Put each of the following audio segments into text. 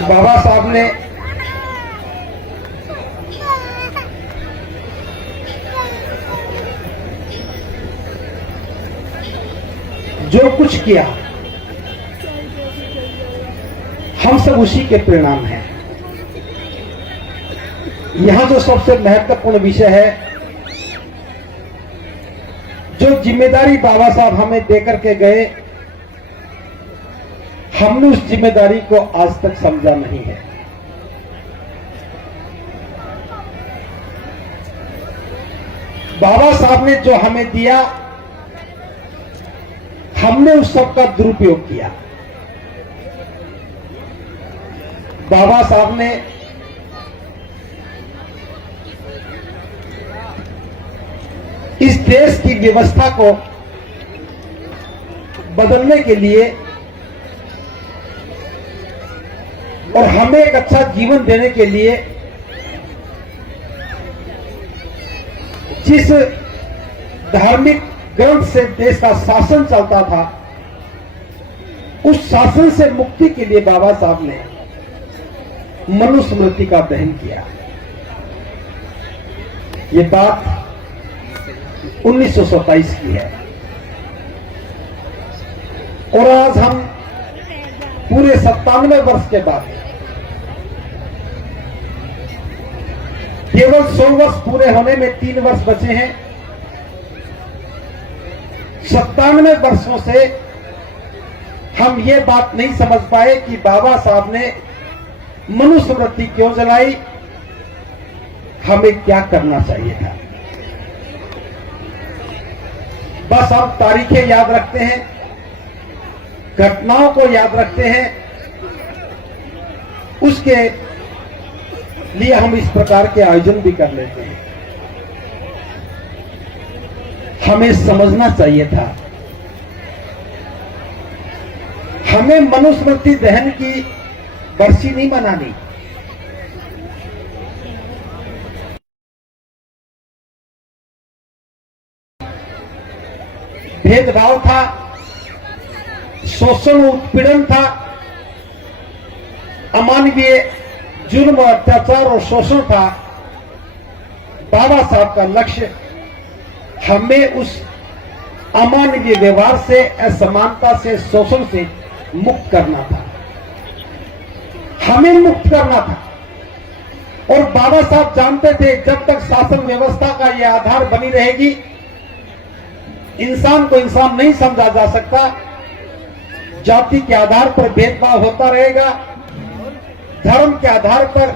बाबा साहब ने जो कुछ किया हम सब उसी के परिणाम हैं। यहां जो सबसे महत्वपूर्ण विषय है, जो जिम्मेदारी बाबा साहब हमें देकर के गए, हमने उस जिम्मेदारी को आज तक समझा नहीं है। बाबा साहब ने जो हमें दिया, हमने उस सब का दुरुपयोग किया। बाबा साहब ने इस देश की व्यवस्था को बदलने के लिए और हमें एक अच्छा जीवन देने के लिए जिस धार्मिक ग्रंथ से देश का शासन चलता था, उस शासन से मुक्ति के लिए बाबा साहब ने मनुस्मृति का दहन किया। ये बात 1927 की है और आज हम पूरे 97 वर्ष के बाद केवल 100 वर्ष पूरे होने में 3 वर्ष बचे हैं। 97 वर्षों से हम ये बात नहीं समझ पाए कि बाबा साहब ने मनुस्मृति क्यों जलाई, हमें क्या करना चाहिए था। बस हम तारीखें याद रखते हैं, घटनाओं को याद रखते हैं, उसके लिए हम इस प्रकार के आयोजन भी कर लेते हैं। हमें समझना चाहिए था, हमें मनुस्मृति दहन की बरसी नहीं मनानी। भेदभाव था, शोषण उत्पीड़न था, अमानवीय जुल्म, अत्याचार और शोषण था। बाबा साहब का लक्ष्य हमें उस अमानवीय व्यवहार से, असमानता से, शोषण से मुक्त करना था, हमें मुक्त करना था। और बाबा साहब जानते थे जब तक शासन व्यवस्था का यह आधार बनी रहेगी, इंसान को इंसान नहीं समझा जा सकता, जाति के आधार पर भेदभाव होता रहेगा, धर्म के आधार पर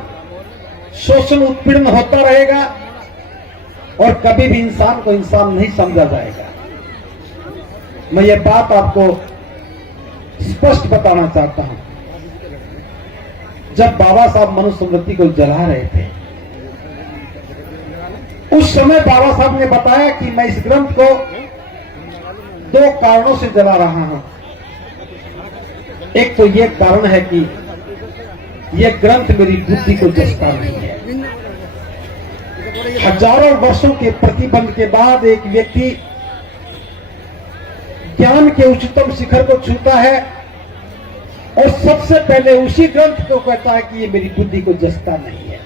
शोषण उत्पीड़न होता रहेगा और कभी भी इंसान को इंसान नहीं समझा जाएगा। मैं ये बात आपको स्पष्ट बताना चाहता हूं। जब बाबा साहब मनुस्मृति को जला रहे थे, उस समय बाबा साहब ने बताया कि मैं इस ग्रंथ को 2 कारणों से जला रहा हूं। एक तो यह कारण है कि यह ग्रंथ मेरी बुद्धि को जसता नहीं है। हजारों वर्षों के प्रतिबंध के बाद एक व्यक्ति ज्ञान के उच्चतम शिखर को छूता है और सबसे पहले उसी ग्रंथ को कहता है कि यह मेरी बुद्धि को जसता नहीं है।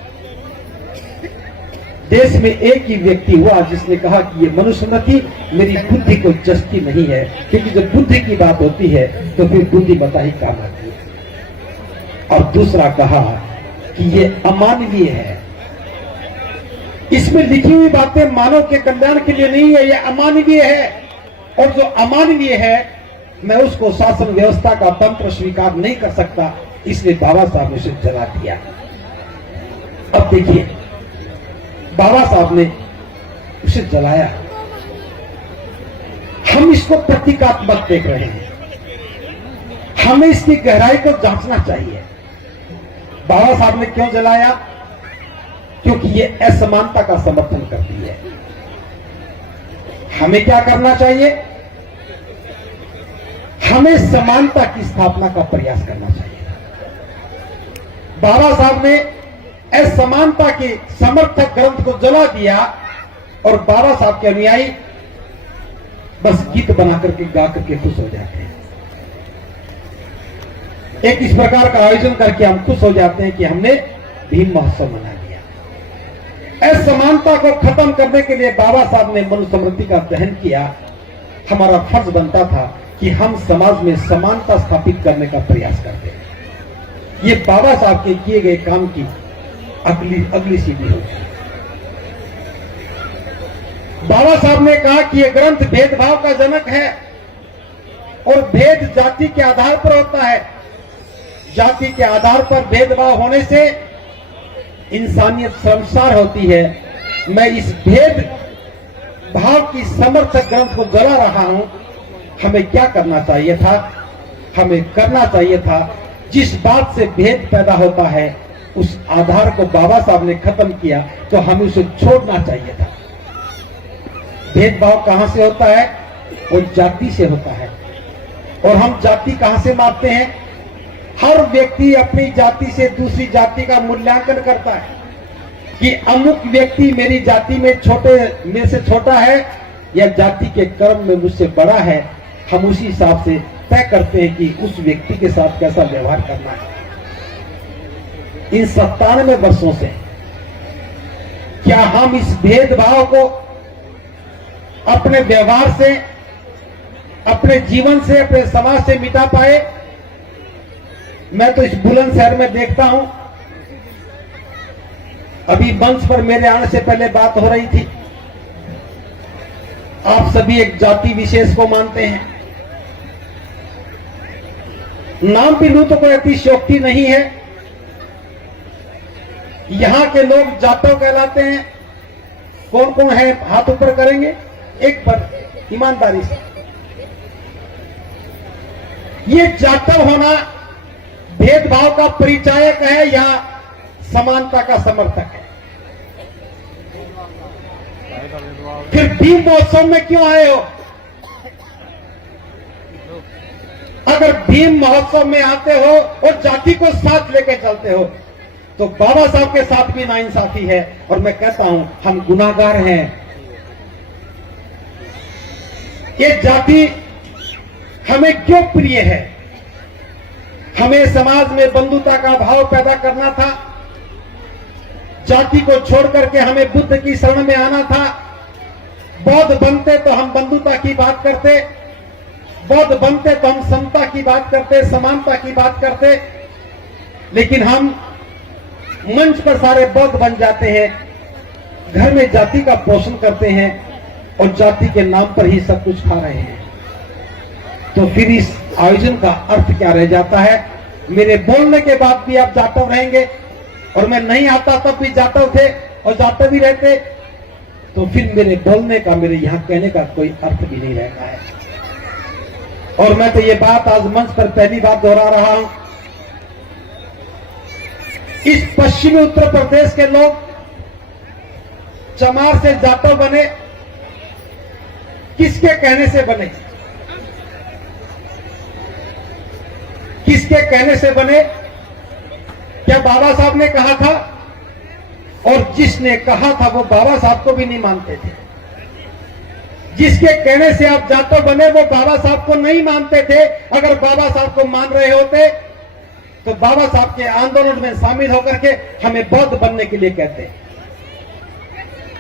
देश में एक ही व्यक्ति हुआ जिसने कहा कि यह मनुस्मृति मेरी बुद्धि को जसती नहीं है, क्योंकि जब बुद्धि की बात होती है तो फिर बुद्धि बता ही काम आती है। और दूसरा कहा कि यह अमानवीय है, इसमें लिखी हुई बातें मानव के कल्याण के लिए नहीं है, यह अमानवीय है, और जो अमानवीय है मैं उसको शासन व्यवस्था का तंत्र स्वीकार नहीं कर सकता, इसलिए बाबा साहब ने उसे जला दिया। अब देखिए, बाबा साहब ने उसे जलाया, हम इसको प्रतीकात्मक देख रहे हैं, हमें इसकी गहराई को जांचना चाहिए। बाबा साहब ने क्यों जलाया? क्योंकि ये असमानता का समर्थन करती है। हमें क्या करना चाहिए? हमें समानता की स्थापना का प्रयास करना चाहिए। बाबा साहब ने असमानता के समर्थक ग्रंथ को जला दिया और बाबा साहब के अनुयायी बस गीत बना करके गा करके खुश हो जाते हैं। एक इस प्रकार का आयोजन करके हम खुश हो जाते हैं कि हमने भीम महोत्सव मना लिया। असमानता को खत्म करने के लिए बाबा साहब ने मनुस्मृति का दहन किया। हमारा फर्ज बनता था कि हम समाज में समानता स्थापित करने का प्रयास करते हैं। ये बाबा साहब के किए गए काम की अगली सीढ़ी होगी। बाबा साहब ने कहा कि यह ग्रंथ भेदभाव का जनक है और भेद जाति के आधार पर होता है। जाति के आधार पर भेदभाव होने से इंसानियत शर्मसार होती है। मैं इस भेद भाव की समर्थक ग्रंथ को जला रहा हूं। हमें क्या करना चाहिए था? हमें करना चाहिए था जिस बात से भेद पैदा होता है उस आधार को बाबा साहब ने खत्म किया तो हमें उसे छोड़ना चाहिए था। भेदभाव कहां से होता है? वो जाति से होता है। और हम जाति कहां से मापते हैं? हर व्यक्ति अपनी जाति से दूसरी जाति का मूल्यांकन करता है कि अमुक व्यक्ति मेरी जाति में मेरे से छोटा है या जाति के कर्म में मुझसे बड़ा है। हम उसी हिसाब से तय करते हैं कि उस व्यक्ति के साथ कैसा व्यवहार करना है। इन 97 वर्षों से क्या हम इस भेदभाव को अपने व्यवहार से, अपने जीवन से, अपने समाज से मिटा पाए? मैं तो इस बुलंदशहर में देखता हूं, अभी मंच पर मेरे आने से पहले बात हो रही थी। आप सभी एक जाति विशेष को मानते हैं। नाम भी लूं तो कोई अतिशयोक्ति नहीं है। यहां के लोग जाटव कहलाते हैं। कौन कौन है? हाथ ऊपर करेंगे एक बार ईमानदारी से। ये जाटव होना भेदभाव का परिचायक है या समानता का समर्थक है? फिर भीम महोत्सव में क्यों आए हो? अगर भीम महोत्सव में आते हो और जाति को साथ लेकर चलते हो तो बाबा साहब के साथ भी नाइंसाफी है। और मैं कहता हूं हम गुनाहगार हैं। ये जाति हमें क्यों प्रिय है? हमें समाज में बंधुता का भाव पैदा करना था। जाति को छोड़ करके हमें बुद्ध की शरण में आना था। बौद्ध बनते तो हम बंधुता की बात करते, बौद्ध बनते तो हम समता की बात करते, समानता की बात करते। लेकिन हम मंच पर सारे बौद्ध बन जाते हैं, घर में जाति का पोषण करते हैं और जाति के नाम पर ही सब कुछ खा रहे हैं। तो फिर इस आयोजन का अर्थ क्या रह जाता है? मेरे बोलने के बाद भी आप जाटव रहेंगे और मैं नहीं आता तब भी जाटव थे और जाटव भी रहते, तो फिर मेरे बोलने का, मेरे यहां कहने का कोई अर्थ भी नहीं रहता है। और मैं तो ये बात आज मंच पर पहली बार दोहरा रहा हूं। इस पश्चिमी उत्तर प्रदेश के लोग चमार से जाटव बने, किसके कहने से बने? किसके कहने से बने? क्या बाबा साहब ने कहा था? और जिसने कहा था वो बाबा साहब को भी नहीं मानते थे। जिसके कहने से आप जाटव बने वो बाबा साहब को नहीं मानते थे। अगर बाबा साहब को मान रहे होते तो बाबा साहब के आंदोलन में शामिल होकर के हमें बौद्ध बनने के लिए कहते।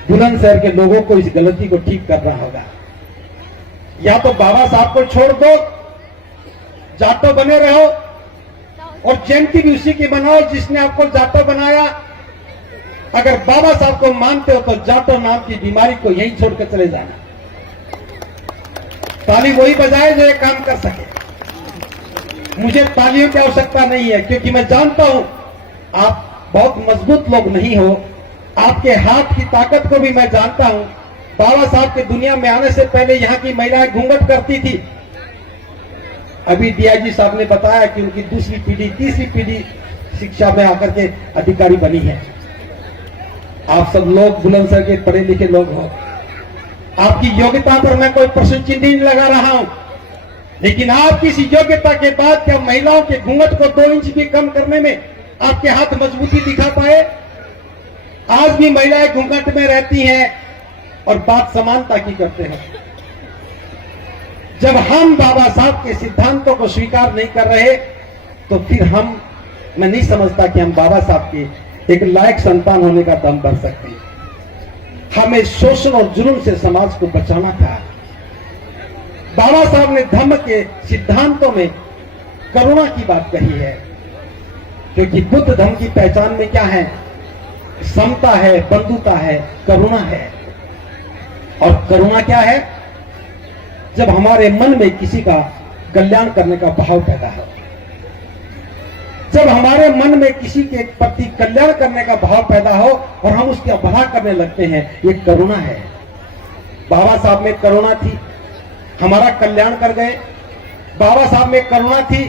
बुलंदशहर के लोगों को इस गलती को ठीक करना होगा। या तो बाबा साहब को छोड़ दो, जाटव बने रहो और जयंती भी उसी की मनाओ जिसने आपको जाटव बनाया। अगर बाबा साहब को मानते हो तो जाटव नाम की बीमारी को यहीं छोड़कर चले जाना। ताली वही बजाए जो ये काम कर सके। मुझे तालियों की आवश्यकता नहीं है, क्योंकि मैं जानता हूं आप बहुत मजबूत लोग नहीं हो। आपके हाथ की ताकत को भी मैं जानता हूं। बाबा साहब के दुनिया में आने से पहले यहां की महिलाएं घूंघट करती थी। अभी डीआईजी साहब ने बताया कि उनकी दूसरी पीढ़ी, तीसरी पीढ़ी शिक्षा में आकर के अधिकारी बनी है। आप सब लोग बुलंदशहर के पढ़े लिखे लोग हो। आपकी योग्यता पर मैं कोई प्रश्न चिन्ह नहीं लगा रहा हूं, लेकिन आपकी इस योग्यता के बाद क्या महिलाओं के घूंघट को 2 इंच भी कम करने में आपके हाथ मजबूती दिखा पाए? आज भी महिलाएं घूंघट में रहती हैं और बात समानता की करते हैं। जब हम बाबा साहब के सिद्धांतों को स्वीकार नहीं कर रहे तो फिर मैं नहीं समझता कि हम बाबा साहब के एक लायक संतान होने का दम भर सकते हैं। हमें शोषण और जुल्म से समाज को बचाना था। बाबा साहब ने धम्म के सिद्धांतों में करुणा की बात कही है, क्योंकि बुद्ध धर्म की पहचान में क्या है? समता है, बंधुता है, करुणा है। और करुणा क्या है? जब हमारे मन में किसी का कल्याण करने का भाव पैदा हो, जब हमारे मन में किसी के प्रति कल्याण करने का भाव पैदा हो और हम उसका भला करने लगते हैं, ये करुणा है। बाबा साहब में करुणा थी, हमारा कल्याण कर गए। बाबा साहब में करुणा थी,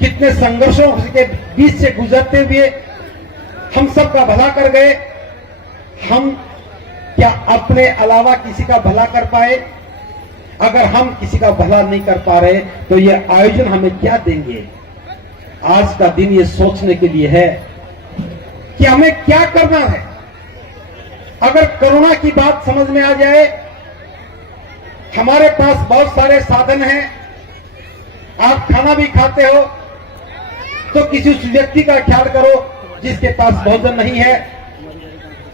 कितने संघर्षों के बीच से गुजरते हुए हम सबका भला कर गए। हम क्या अपने अलावा किसी का भला कर पाए? अगर हम किसी का भला नहीं कर पा रहे तो ये आयोजन हमें क्या देंगे? आज का दिन ये सोचने के लिए है कि हमें क्या करना है। अगर करुणा की बात समझ में आ जाए, हमारे पास बहुत सारे साधन हैं। आप खाना भी खाते हो तो किसी उस व्यक्ति का ख्याल करो जिसके पास भोजन नहीं है।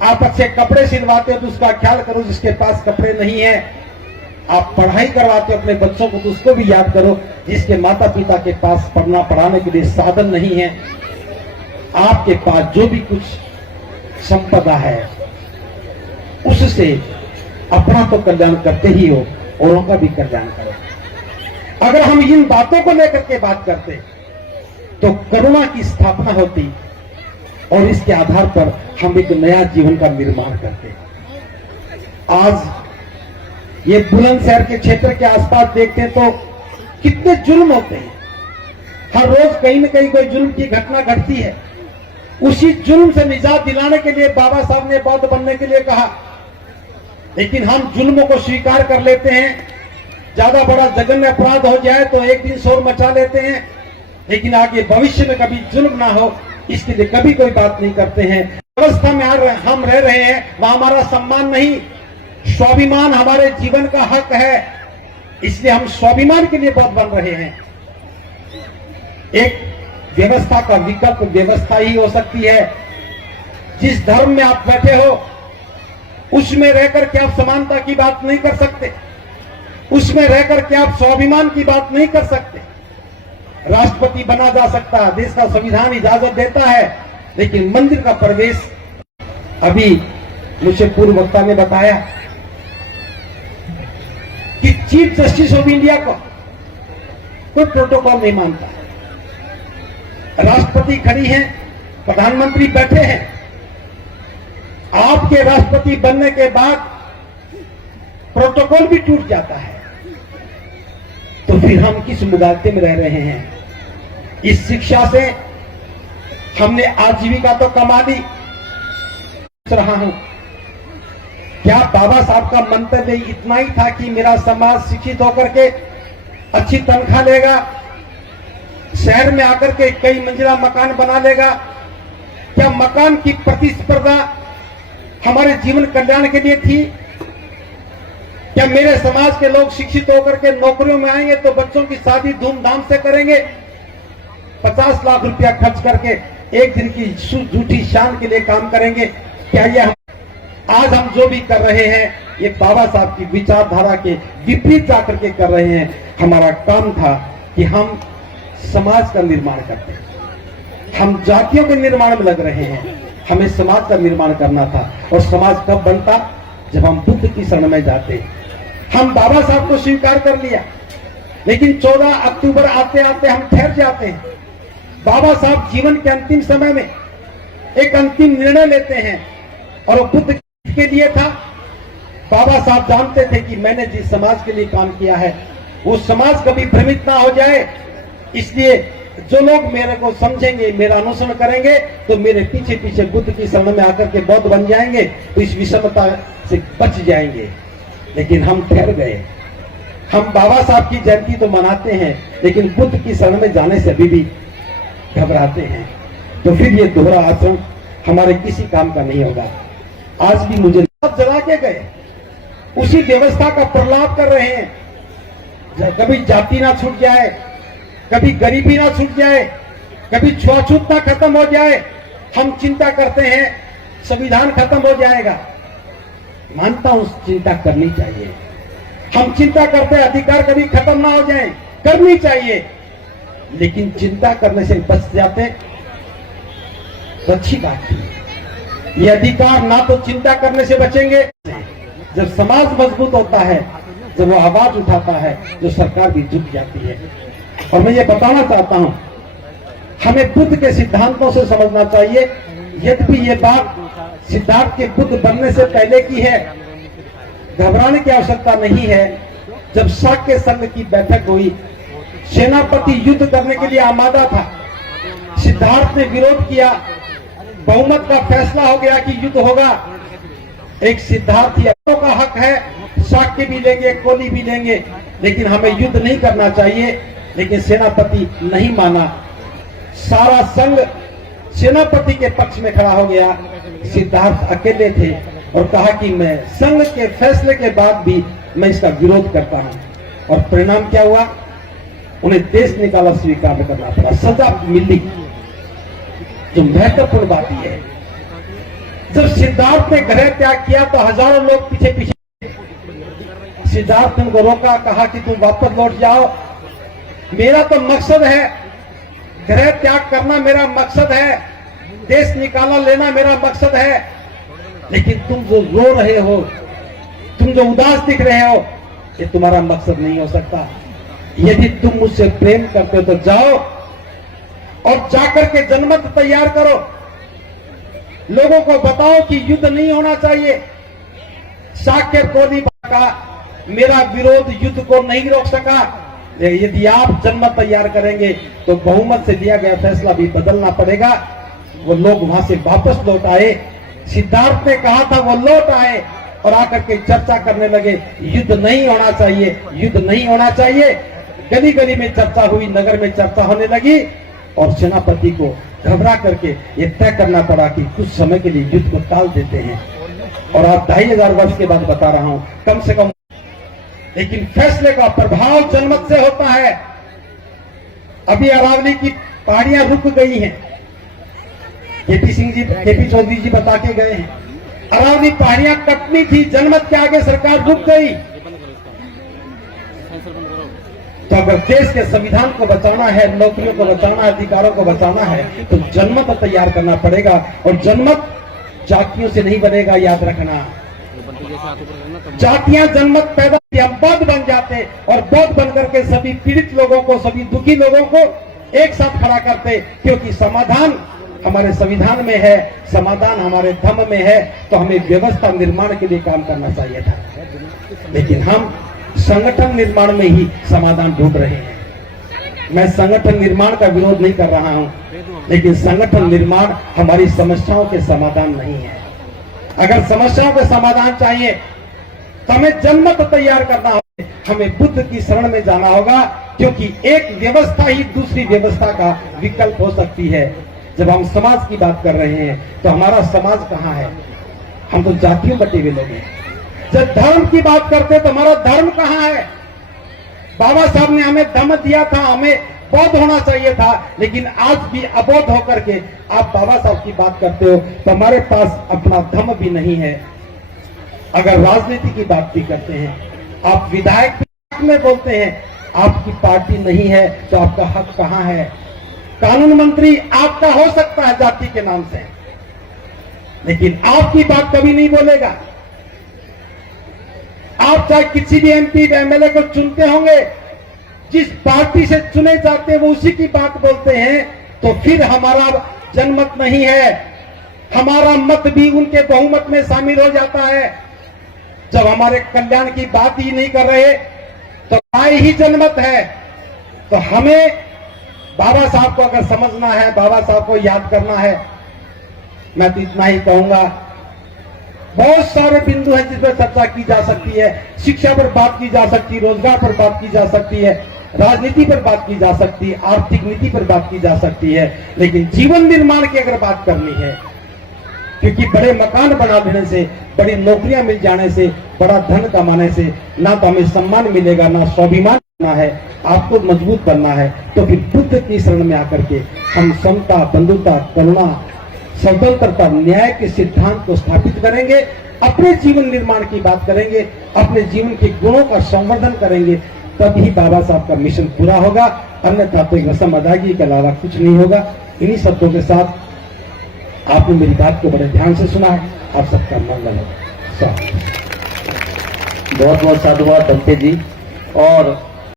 आप अच्छे कपड़े सिलवाते हो तो उसका ख्याल करो जिसके पास कपड़े नहीं है। आप पढ़ाई करवाते हो अपने बच्चों को तो उसको भी याद करो जिसके माता पिता के पास पढ़ाने के लिए साधन नहीं है। आपके पास जो भी कुछ संपदा है उससे अपना तो कल्याण करते ही हो, औरों का भी कल्याण करो। अगर हम इन बातों को लेकर के बात करते तो करुणा की स्थापना होती और इसके आधार पर हम एक नया जीवन का निर्माण करते। आज ये बुलंदशहर के क्षेत्र के आसपास देखते हैं तो कितने जुल्म होते हैं। हर रोज कहीं न कहीं कोई जुल्म की घटना घटती है। उसी जुल्म से निजात दिलाने के लिए बाबा साहब ने बौद्ध बनने के लिए कहा, लेकिन हम जुल्मों को स्वीकार कर लेते हैं। ज्यादा बड़ा जघन्य अपराध हो जाए तो एक दिन शोर मचा लेते हैं, लेकिन आगे भविष्य में कभी जुल्म ना हो इसके लिए कभी कोई बात नहीं करते हैं। व्यवस्था में हम रह रहे हैं, वह हमारा सम्मान नहीं, स्वाभिमान हमारे जीवन का हक है। इसलिए हम स्वाभिमान के लिए बहुत बन रहे हैं। एक व्यवस्था का विकल्प व्यवस्था ही हो सकती है। जिस धर्म में आप बैठे हो उसमें रहकर के आप समानता की बात नहीं कर सकते, उसमें रहकर के आप स्वाभिमान की बात नहीं कर सकते। राष्ट्रपति बना जा सकता है, देश का संविधान इजाजत देता है, लेकिन मंदिर का प्रवेश, अभी मुझे पूर्व वक्ता ने बताया कि चीफ जस्टिस ऑफ इंडिया को कोई प्रोटोकॉल नहीं मानता। राष्ट्रपति खड़ी हैं, प्रधानमंत्री बैठे हैं। आपके राष्ट्रपति बनने के बाद प्रोटोकॉल भी टूट जाता है, तो फिर हम किस मुगालते में रह रहे हैं? इस शिक्षा से हमने आजीविका तो कमा ली। रहा हूं, क्या बाबा साहब का मंतव्य इतना ही था कि मेरा समाज शिक्षित होकर के अच्छी तनख्वाह लेगा, शहर में आकर के कई मंजिला मकान बना लेगा? क्या मकान की प्रतिस्पर्धा हमारे जीवन कल्याण के लिए थी? क्या मेरे समाज के लोग शिक्षित होकर के नौकरियों में आएंगे तो बच्चों की शादी धूमधाम से करेंगे, 50 लाख रुपया खर्च करके एक दिन की झूठी शान के लिए काम करेंगे? क्या ये आज हम जो भी कर रहे हैं ये बाबा साहब की विचारधारा के विपरीत जाकर के कर रहे हैं? हमारा काम था कि हम समाज का निर्माण करते हैं, हम जातियों के निर्माण में लग रहे हैं। हमें समाज का निर्माण करना था, और समाज कब बनता? जब हम बुद्ध की शरण में जाते। हम बाबा साहब को स्वीकार कर लिया, लेकिन 14 अक्टूबर आते आते हम ठहर जाते हैं। बाबा साहब जीवन के अंतिम समय में एक अंतिम निर्णय लेते हैं, और वो बुद्ध के लिए था। बाबा साहब जानते थे कि मैंने जिस समाज के लिए काम किया है वो समाज कभी भ्रमित ना हो जाए, इसलिए जो लोग मेरे को समझेंगे, मेरा अनुसरण करेंगे, तो मेरे पीछे पीछे बुद्ध की शरण में आकर के बौद्ध बन जाएंगे, तो इस विषमता से बच जाएंगे। लेकिन हम ठहर गए। हम बाबा साहब की जयंती तो मनाते हैं, लेकिन बुद्ध की शरण में जाने से अभी भी घबराते हैं। तो फिर ये दोहरा आश्रम हमारे किसी काम का नहीं होगा। आज भी मुझे जला के गए, उसी व्यवस्था का प्रलाप कर रहे हैं। कभी जाति ना छूट जाए, कभी गरीबी ना छूट जाए, कभी छुआछूत खत्म हो जाए, हम चिंता करते हैं संविधान खत्म हो जाएगा। मानता हूं चिंता करनी चाहिए, हम चिंता करते हैं अधिकार कभी खत्म ना हो जाए, करनी चाहिए, लेकिन चिंता करने से बच जाते तो अच्छी बात थी। ये अधिकार ना तो चिंता करने से बचेंगे, जब समाज मजबूत होता है, जब वो आवाज उठाता है, जो सरकार भी झुक जाती है। और मैं ये बताना चाहता हूं, हमें बुद्ध के सिद्धांतों से समझना चाहिए। यद्यपि ये बात सिद्धार्थ के बुद्ध बनने से पहले की है, घबराने की आवश्यकता नहीं है। जब शाक्य संघ की बैठक हुई, सेनापति युद्ध करने के लिए आमादा था, सिद्धार्थ ने विरोध किया, बहुमत का फैसला हो गया कि युद्ध होगा। एक सिद्धार्थ का हक है, शाक्य भी लेंगे, कोली भी लेंगे, लेकिन हमें युद्ध नहीं करना चाहिए। लेकिन सेनापति नहीं माना, सारा संघ सेनापति के पक्ष में खड़ा हो गया। सिद्धार्थ अकेले थे और कहा कि मैं संघ के फैसले के बाद भी मैं इसका विरोध करता हूं। और परिणाम क्या हुआ? उन्हें देश निकाला स्वीकार करना पड़ा, सजा मिली। जो महत्वपूर्ण बात यह है, जब सिद्धार्थ ने गृह त्याग किया तो हजारों लोग पीछे पीछे, सिद्धार्थ ने उनको रोका, कहा कि तुम वापस लौट जाओ, मेरा तो मकसद है, गृह त्याग करना मेरा मकसद है, देश निकाला लेना मेरा मकसद है। लेकिन तुम जो रो रहे हो, तुम जो उदास दिख रहे हो, ये तुम्हारा मकसद नहीं हो सकता। यदि तुम मुझसे प्रेम करते हो तो जाओ और जाकर के जनमत तैयार करो, लोगों को बताओ कि युद्ध नहीं होना चाहिए। शाक्य कोली का मेरा विरोध युद्ध को नहीं रोक सका। यदि आप जनमत तैयार करेंगे तो बहुमत से दिया गया फैसला भी बदलना पड़ेगा। वो लोग वहां से वापस लौट आए, सिद्धार्थ ने कहा था, वो लौट आए और आकर के चर्चा करने लगे, युद्ध नहीं होना चाहिए, युद्ध नहीं होना चाहिए। गली गली में चर्चा हुई, नगर में चर्चा होने लगी और सेनापति को घबरा करके ये तय करना पड़ा कि कुछ समय के लिए युद्ध को टाल देते हैं। और आप 2500 वर्ष के बाद बता रहा हूं, कम से कम, लेकिन फैसले का प्रभाव जनमत से होता है। अभी अरावली की पहाड़ियां रुक गई हैं, केपी चौधरी जी बता के गए हैं, अरावली पहाड़ियां कटनी थी, जनमत के आगे सरकार रुक गई। तो अगर देश के संविधान को बचाना है, नौकरियों को बचाना है, अधिकारों को बचाना है, तो जनमत तैयार करना पड़ेगा। और जनमत जातियों से नहीं बनेगा, याद रखना। जातियां जनमत पैदा, हम बौद्ध बन जाते और बौद्ध बनकर के सभी पीड़ित लोगों को, सभी दुखी लोगों को एक साथ खड़ा करते, क्योंकि समाधान हमारे संविधान में है, समाधान हमारे धर्म में है। तो हमें व्यवस्था निर्माण के लिए काम करना चाहिए था, लेकिन हम संगठन निर्माण में ही समाधान ढूंढ रहे हैं। मैं संगठन निर्माण का विरोध नहीं कर रहा हूं, लेकिन संगठन निर्माण हमारी समस्याओं के समाधान नहीं है। अगर समस्याओं के समाधान चाहिए तो हमें जनमत तैयार करना होगा, हमें बुद्ध की शरण में जाना होगा, क्योंकि एक व्यवस्था ही दूसरी व्यवस्था का विकल्प हो सकती है। जब हम समाज की बात कर रहे हैं तो हमारा समाज कहाँ है? हम तो जातियों बटे हुए लोग हैं। जब धर्म की बात करते तो हमारा धर्म कहाँ है? बाबा साहब ने हमें धर्म दिया था, हमें बौद्ध होना चाहिए था, लेकिन आज भी अबौद्ध होकर के आप बाबा साहब की बात करते हो तो हमारे पास अपना धर्म भी नहीं है। अगर राजनीति की बात भी करते हैं, आप विधायक में बोलते हैं, आपकी पार्टी नहीं है तो आपका हक कहाँ है? कानून मंत्री आपका हो सकता है जाति के नाम से, लेकिन आपकी बात कभी नहीं बोलेगा। आप चाहे किसी भी एमपी एमएलए को चुनते होंगे, जिस पार्टी से चुने जाते हैं वो उसी की बात बोलते हैं, तो फिर हमारा जनमत नहीं है, हमारा मत भी उनके बहुमत में शामिल हो जाता है। जब हमारे कल्याण की बात ही नहीं कर रहे तो आए ही जनमत है। तो हमें बाबा साहब को अगर समझना है, बाबा साहब को याद करना है, मैं तो इतना ही कहूंगा। बहुत सारे बिंदु हैं जिस पर चर्चा की जा सकती है, शिक्षा पर बात की जा सकती है, रोजगार पर बात की जा सकती है, राजनीति पर बात की जा सकती है, आर्थिक नीति पर बात की जा सकती है, लेकिन जीवन निर्माण की अगर बात करनी है, क्योंकि बड़े मकान बना देने से, बड़ी नौकरियां मिल जाने से, बड़ा धन कमाने से ना तो हमें सम्मान मिलेगा, ना स्वाभिमान। है, आपको मजबूत बनना है, तो फिर बुद्ध की शरण में आकर के हम समता, बंधुता, करुणा, स्वतंत्रता, न्याय के सिद्धांत को स्थापित करेंगे, अपने जीवन निर्माण की बात करेंगे, अपने जीवन के गुणों का संवर्धन करेंगे, तभी बाबा साहब का मिशन पूरा होगा। अन्यथा तो एक रस्म अदायगी के अलावा कुछ नहीं होगा। इन्हीं शब्दों के साथ आपने मेरी बात को बड़े ध्यान से सुना है। आप सबका मंगल हो। बहुत बहुत साधुवाद दंते जी। और